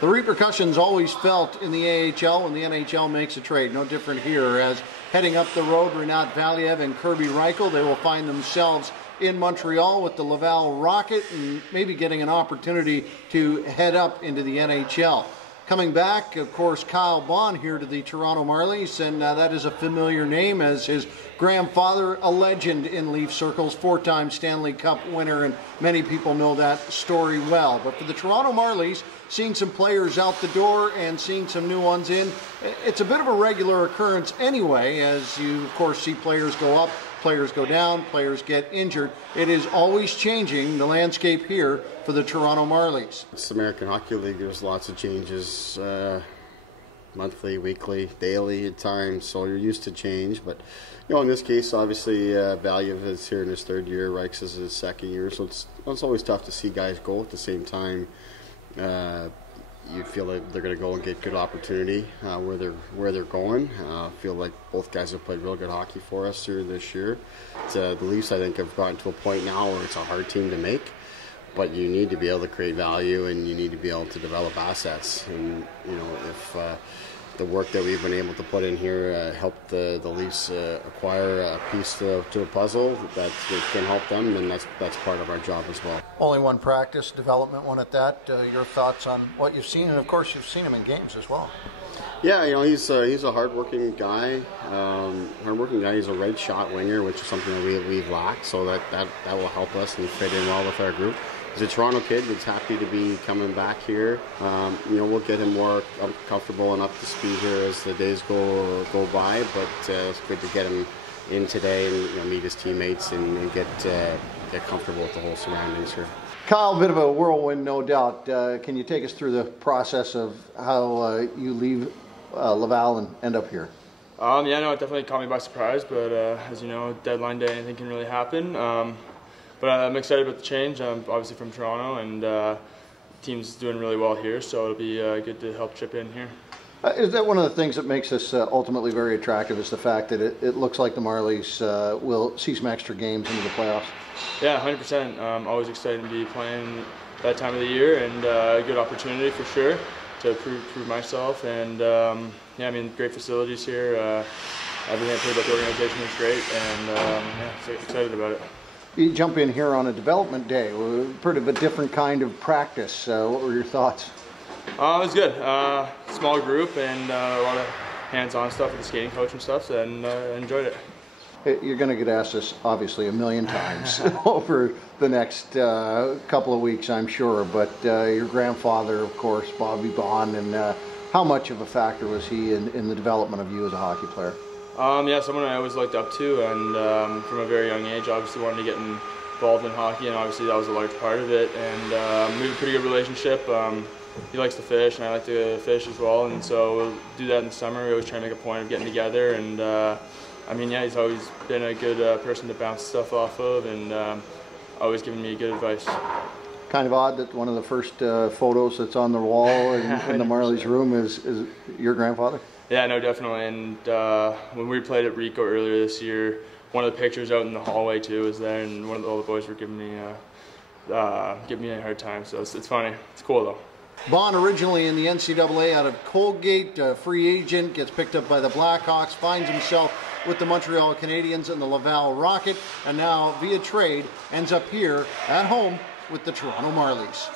The repercussions always felt in the AHL when the NHL makes a trade. No different here, as heading up the road, Rinat Valiev and Kirby Reichel, they will find themselves in Montreal with the Laval Rocket and maybe getting an opportunity to head up into the NHL. Coming back, of course, Kyle Baun here to the Toronto Marlies, and that is a familiar name as his grandfather, a legend in Leaf circles, four-time Stanley Cup winner, and many people know that story well. But for the Toronto Marlies, seeing some players out the door and seeing some new ones in, it's a bit of a regular occurrence anyway, as you, of course, see players go up, players go down, players get injured. It is always changing, the landscape here for the Toronto Marlies. It's the American Hockey League. There's lots of changes, monthly, weekly, daily at times, so you're used to change. But you know, in this case, obviously, Valiev is here in his third year, Reichs is his second year, so it's always tough to see guys go at the same time. You feel like they're going to go and get good opportunity where they're going. I feel like both guys have played real good hockey for us here this year. The Leafs, I think, have gotten to a point now where it's a hard team to make, but you need to be able to create value and you need to be able to develop assets. And you know, if the work that we've been able to put in here helped the Leafs acquire a piece to a puzzle that can help them, then that's part of our job as well. Only one practice, development one at that. Your thoughts on what you've seen, and of course you've seen him in games as well. Yeah, you know, he's a hardworking guy. He's a red shot winger, which is something that we've lacked, so that will help us and fit in well with our group. He's a Toronto kid that's happy to be coming back here. You know, we'll get him more comfortable and up to speed here as the days go by, but it's good to get him in today and meet his teammates and get comfortable with the whole surroundings here. Kyle, a bit of a whirlwind, no doubt. Can you take us through the process of how you leave Laval and end up here? Yeah, no, it definitely caught me by surprise, but as you know, deadline day, anything can really happen. But I'm excited about the change. I'm obviously from Toronto, and the team's doing really well here, so it'll be good to help chip in here. Is that one of the things that makes this ultimately very attractive, is the fact that it looks like the Marlies will see some extra games into the playoffs? Yeah, 100%. Always excited to be playing that time of the year, and a good opportunity for sure to prove myself. And yeah, I mean, great facilities here. Everything I've heard about the organization is great, and yeah, so excited about it. You jump in here on a development day, pretty a different kind of practice. What were your thoughts? It was good. Small group and a lot of hands-on stuff with the skating coach and stuff, and enjoyed it. You're going to get asked this obviously a million times over the next couple of weeks, I'm sure, but your grandfather, of course, Bobby Baun, and how much of a factor was he in the development of you as a hockey player? Yeah, someone I always looked up to, and from a very young age, obviously wanted to get involved in hockey, and obviously that was a large part of it. And we have a pretty good relationship. He likes to fish, and I like to fish as well, and so we'll do that in the summer. We always try to make a point of getting together, and I mean, yeah, he's always been a good person to bounce stuff off of, and always giving me good advice. Kind of odd that one of the first photos that's on the wall in the Marlies room is your grandfather? Yeah, no, definitely. And when we played at Rico earlier this year, one of the pictures out in the hallway too was there, and all the boys were giving me a hard time. So it's funny. It's cool though. Baun, originally in the NCAA out of Colgate, free agent, gets picked up by the Blackhawks, finds himself with the Montreal Canadiens and the Laval Rocket, and now via trade ends up here at home with the Toronto Marlies.